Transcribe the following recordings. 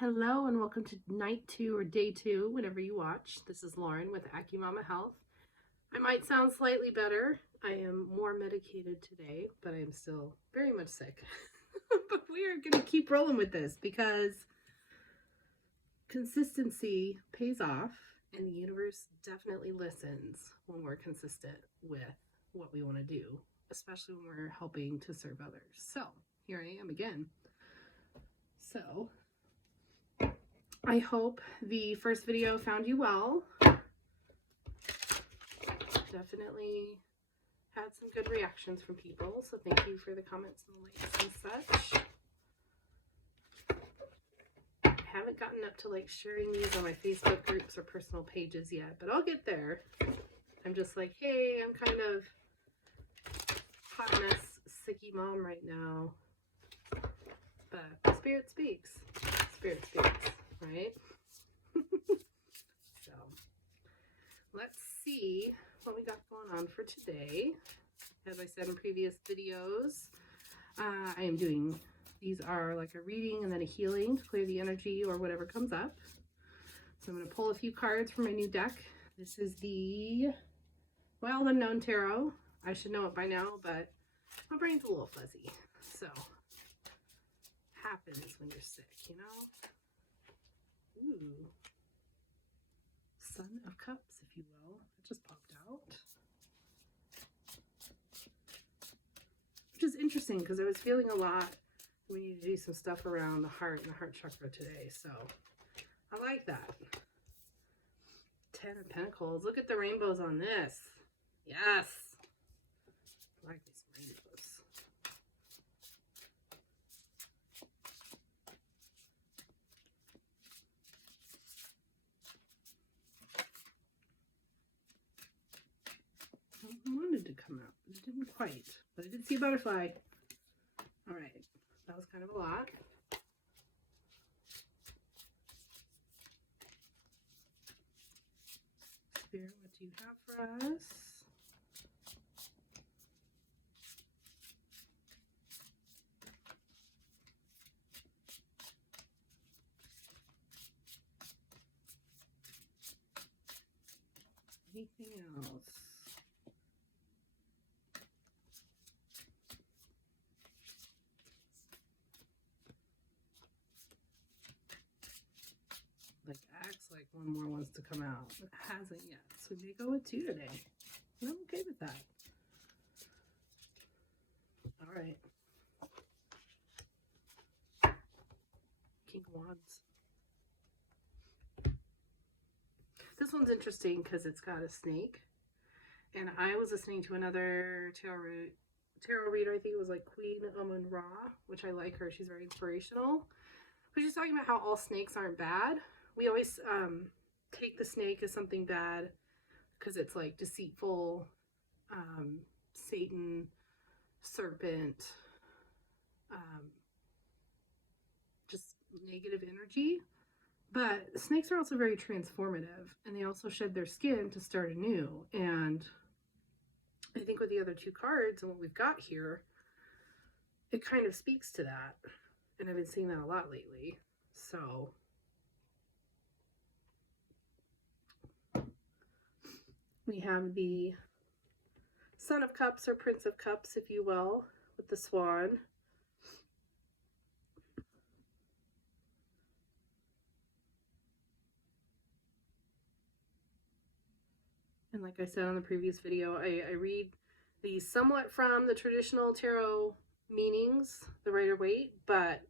Hello and welcome to night 2 or day 2, whenever you watch. This is Lauren with Acumama Health. I might sound slightly better. I am more medicated today, but I am still very much sick. But we are going to keep rolling with this because consistency pays off and the universe definitely listens when we're consistent with what we want to do, especially when we're helping to serve others. So here I am again. So I hope the first video found you well. Definitely had some good reactions from people, so thank you for the comments and the likes and such. I haven't gotten up to like sharing these on my Facebook groups or personal pages yet, but I'll get there. I'm just like, hey, I'm kind of hot mess, sicky mom right now. But the spirit speaks. Spirit speaks. Right? So let's see what we got going on for today. As I said in previous videos, I am doing, these are like a reading and then a healing to clear the energy or whatever comes up. So I'm going to pull a few cards from my new deck. This is the Wild Unknown Tarot. I should know it by now, but my brain's a little fuzzy. So happens when you're sick, you know? Ooh. Son of Cups, if you will. It just popped out. Which is interesting because I was feeling a lot. We need to do some stuff around the heart and the heart chakra today. So I like that. 10 of Pentacles. Look at the rainbows on this. Yes. I like these rainbows. I wanted to come out. It didn't quite, but I did see a butterfly. All right, that was kind of a lot. Spirit, what do you have for us? Anything else? Like acts like one more wants to come out. It hasn't yet. So we may go with 2 today. I'm okay with that. All right. King of Wands. This one's interesting because it's got a snake. And I was listening to another tarot reader. I think it was like Queen Amun-Ra, which I like her. She's very inspirational. But she's talking about how all snakes aren't bad. We always take the snake as something bad because it's like deceitful, Satan, serpent, just negative energy. But snakes are also very transformative, and they also shed their skin to start anew. And I think with the other 2 cards and what we've got here, it kind of speaks to that. And I've been seeing that a lot lately. So we have the Son of Cups, or Prince of Cups, if you will, with the swan. And like I said on the previous video, I read these somewhat from the traditional tarot meanings, the Rider-Waite, but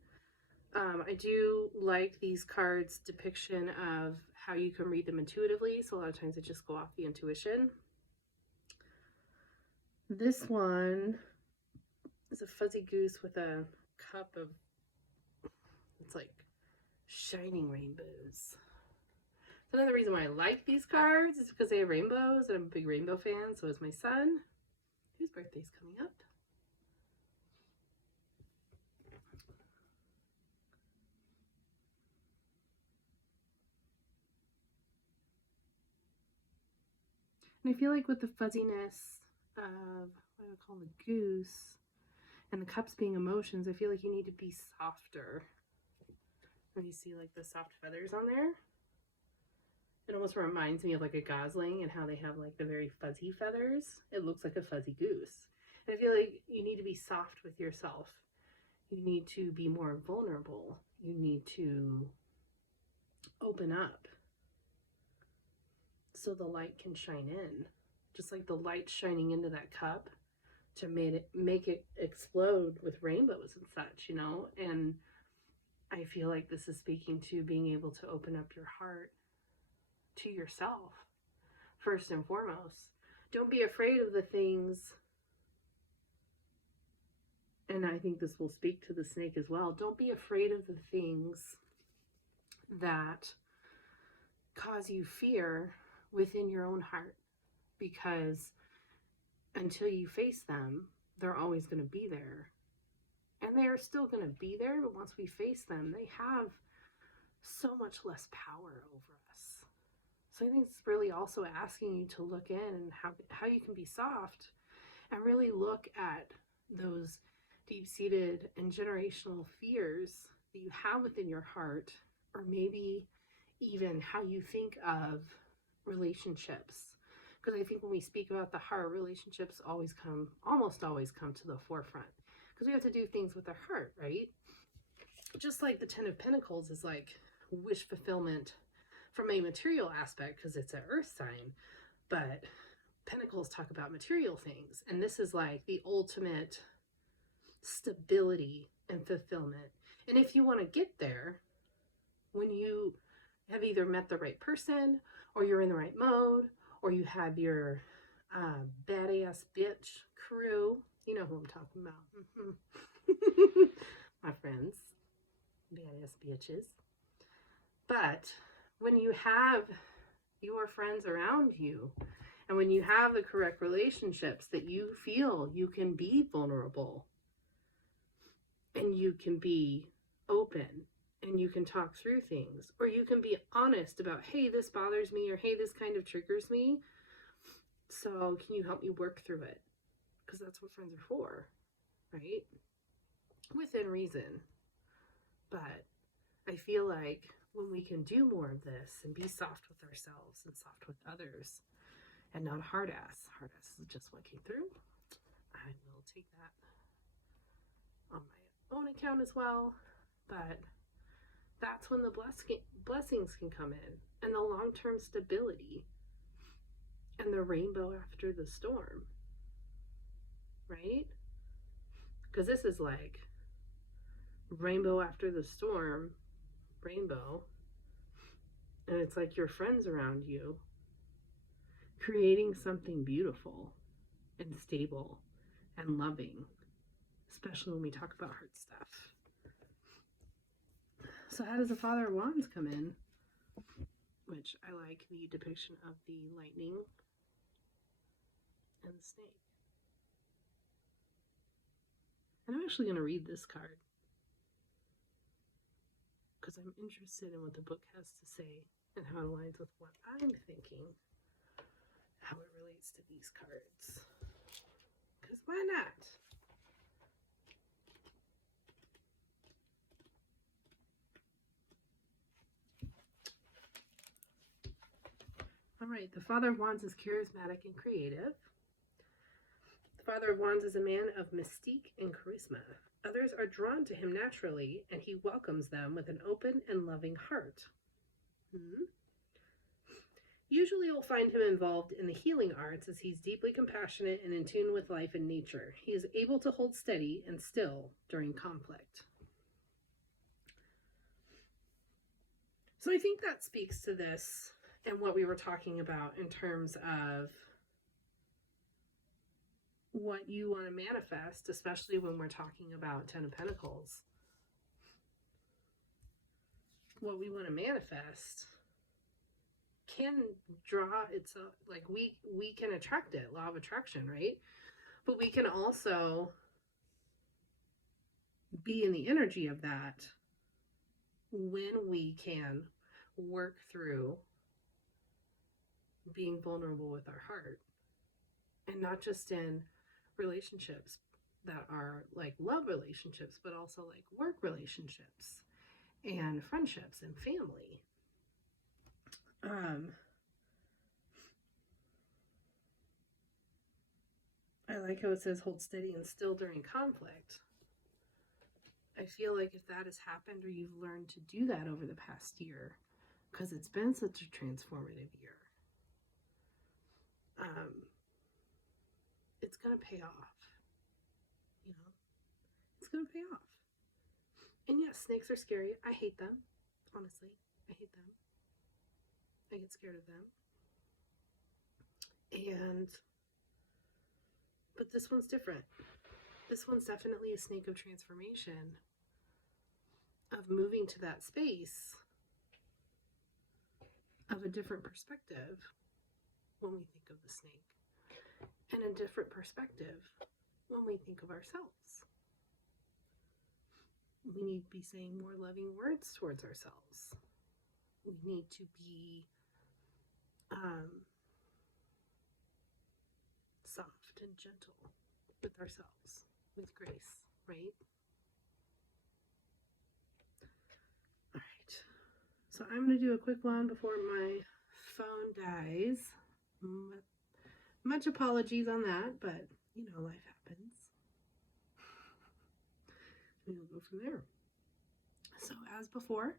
I do like these cards' depiction of how you can read them intuitively. So a lot of times I just go off the intuition. This one is a fuzzy goose with a cup of, it's like shining rainbows. So another reason why I like these cards is because they have rainbows, and I'm a big rainbow fan. So is my son, whose birthday's coming up. And I feel like with the fuzziness of what I would call the goose and the cups being emotions, I feel like you need to be softer And you see like the soft feathers on there. It almost reminds me of like a gosling and how they have like the very fuzzy feathers. It looks like a fuzzy goose. And I feel like you need to be soft with yourself. You need to be more vulnerable. You need to open up so the light can shine in. Just like the light shining into that cup to make it explode with rainbows and such, you know? And I feel like this is speaking to being able to open up your heart to yourself, first and foremost. Don't be afraid of the things, and I think this will speak to the snake as well. Don't be afraid of the things that cause you fear within your own heart, because until you face them, they're always going to be there. And they're still going to be there, but once we face them, they have so much less power over us. So I think it's really also asking you to look in and how you can be soft and really look at those deep-seated and generational fears that you have within your heart, or maybe even how you think of relationships. Because I think when we speak about the heart, relationships almost always come to the forefront. Because we have to do things with our heart, right? Just like the Ten of Pentacles is like wish fulfillment from a material aspect because it's an earth sign, but Pentacles talk about material things, and this is like the ultimate stability and fulfillment. And if you want to get there, when you have either met the right person, or you're in the right mode, or you have your badass bitch crew, you know who I'm talking about. My friends, badass bitches. But when you have your friends around you, and when you have the correct relationships that you feel you can be vulnerable, and you can be open, and you can talk through things, or you can be honest about, hey, this bothers me, or hey, this kind of triggers me, so can you help me work through it? Because that's what friends are for, right? Within reason. But I feel like when we can do more of this and be soft with ourselves and soft with others, and not hard ass is just what came through, I will take that on my own account as well. But that's when the blessings can come in, and the long-term stability, and the rainbow after the storm, right? Because this is like rainbow after the storm, rainbow, and it's like your friends around you creating something beautiful and stable and loving, especially when we talk about heart stuff. So how does the Father of Wands come in? Which I like the depiction of the lightning and the snake. And I'm actually going to read this card because I'm interested in what the book has to say and how it aligns with what I'm thinking, how it relates to these cards. Because why not? All right, the Father of Wands is charismatic and creative. The Father of Wands is a man of mystique and charisma. Others are drawn to him naturally, and he welcomes them with an open and loving heart. Usually you'll find him involved in the healing arts, as he's deeply compassionate and in tune with life and nature. He is able to hold steady and still during conflict. So I think that speaks to this and what we were talking about in terms of what you want to manifest, especially when we're talking about Ten of Pentacles. What we want to manifest can draw itself, like we can attract it, law of attraction, right? But we can also be in the energy of that when we can work through being vulnerable with our heart, and not just in relationships that are like love relationships, but also like work relationships and friendships and family. I like how it says hold steady and still during conflict. I feel like if that has happened or you've learned to do that over the past year, because it's been such a transformative year, it's going to pay off. You know, it's going to pay off. And yes, snakes are scary. I hate them. Honestly, I hate them. I get scared of them. But this one's different. This one's definitely a snake of transformation, of moving to that space of a different perspective when we think of the snake, and a different perspective when we think of ourselves. We need to be saying more loving words towards ourselves. We need to be soft and gentle with ourselves, with grace, right? All right. So I'm going to do a quick one before my phone dies. Much apologies on that, but you know, life happens. And we'll go from there. So as before,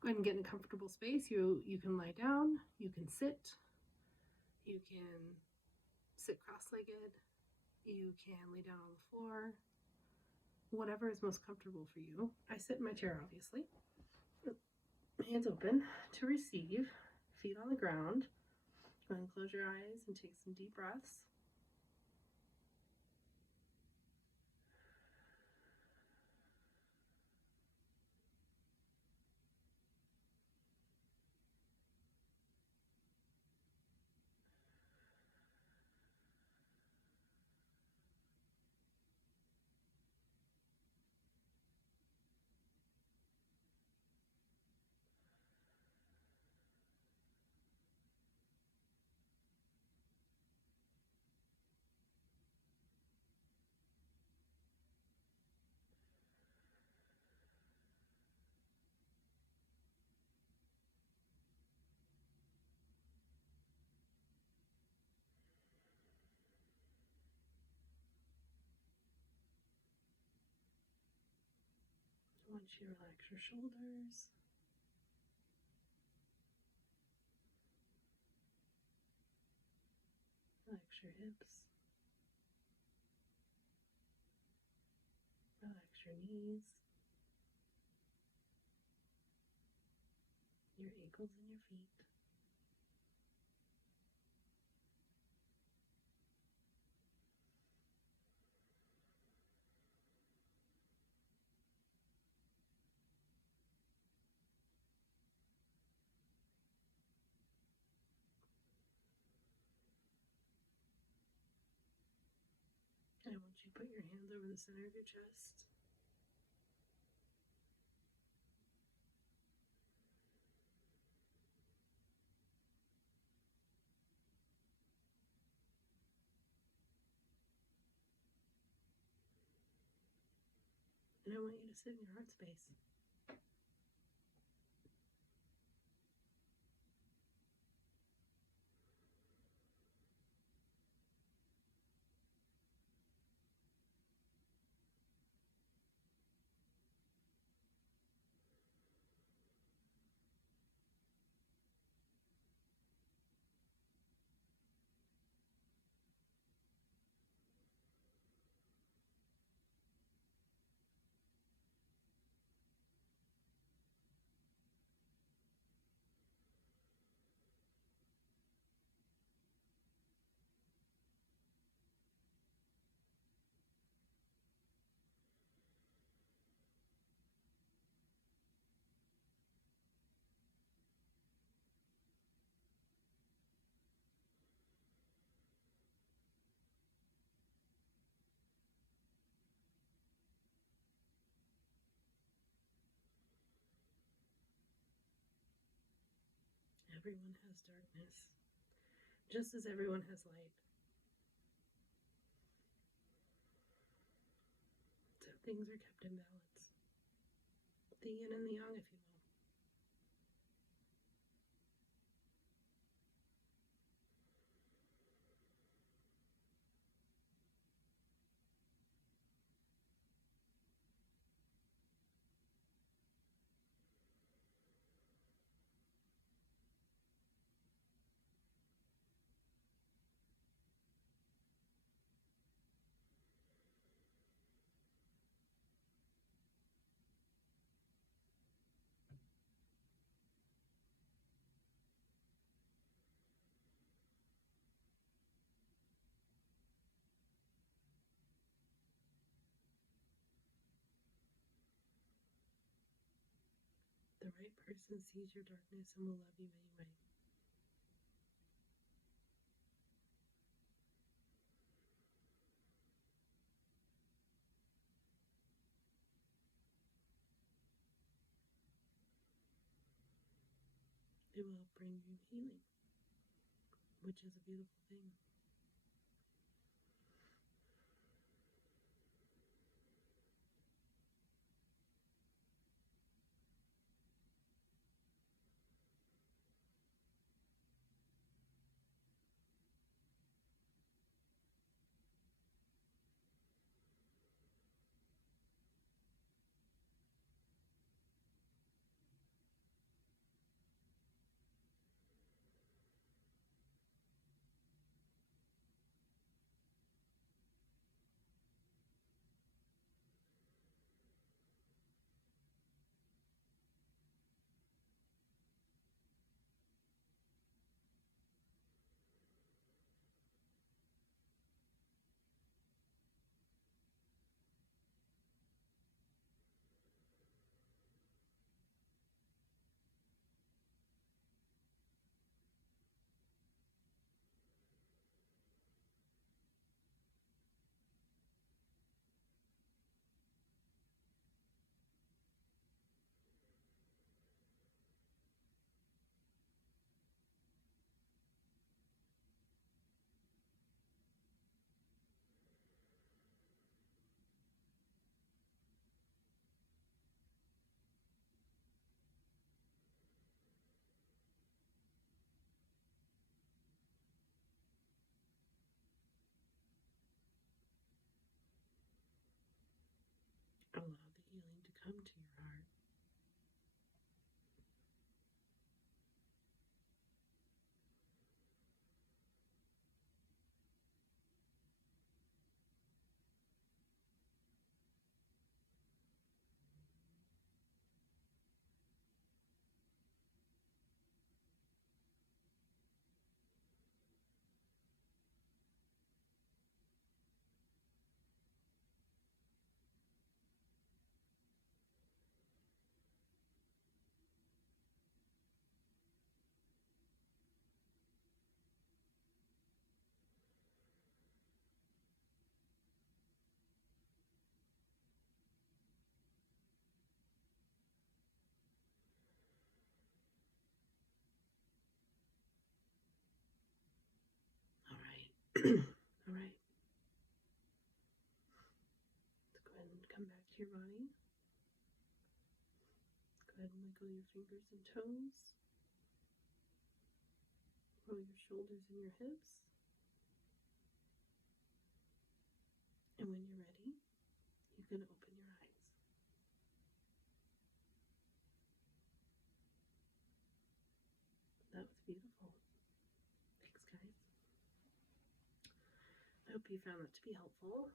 go ahead and get in a comfortable space. You can lie down, you can sit cross-legged, you can lay down on the floor, whatever is most comfortable for you. I sit in my chair, obviously. Hands open to receive, feet on the ground. Go ahead and close your eyes and take some deep breaths. I want you to relax your shoulders. Relax your hips. Relax your knees. Your ankles and your feet. And I want you to put your hands over the center of your chest. And I want you to sit in your heart space. Everyone has darkness, just as everyone has light. So things are kept in balance. The yin and the yang, if you The right person sees your darkness and will love you anyway. It will bring you healing, which is a beautiful thing. Allow the healing to come to your heart. All right. All right. Let's go ahead and come back to your body. Go ahead and wiggle your fingers and toes. Roll your shoulders and your hips. And when you're ready, you can open your eyes. That was beautiful. Thanks, guys. I hope you found that to be helpful.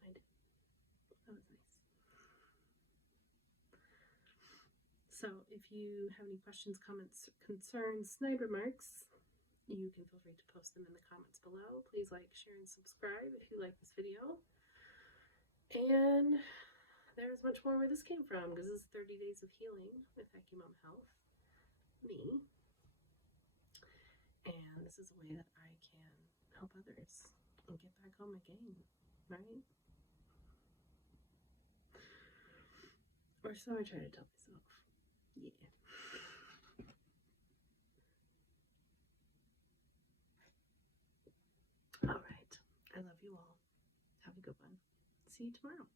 I did. That was nice. So if you have any questions, comments, concerns, snide remarks, you can feel free to post them in the comments below. Please like, share, and subscribe if you like this video. And there's much more where this came from, because this is 30 Days of Healing with Acumama Health, me. And this is a way that I can help others and get back on my game, right? Or so I try to tell myself. Yeah. All right. I love you all. Have a good one. See you tomorrow.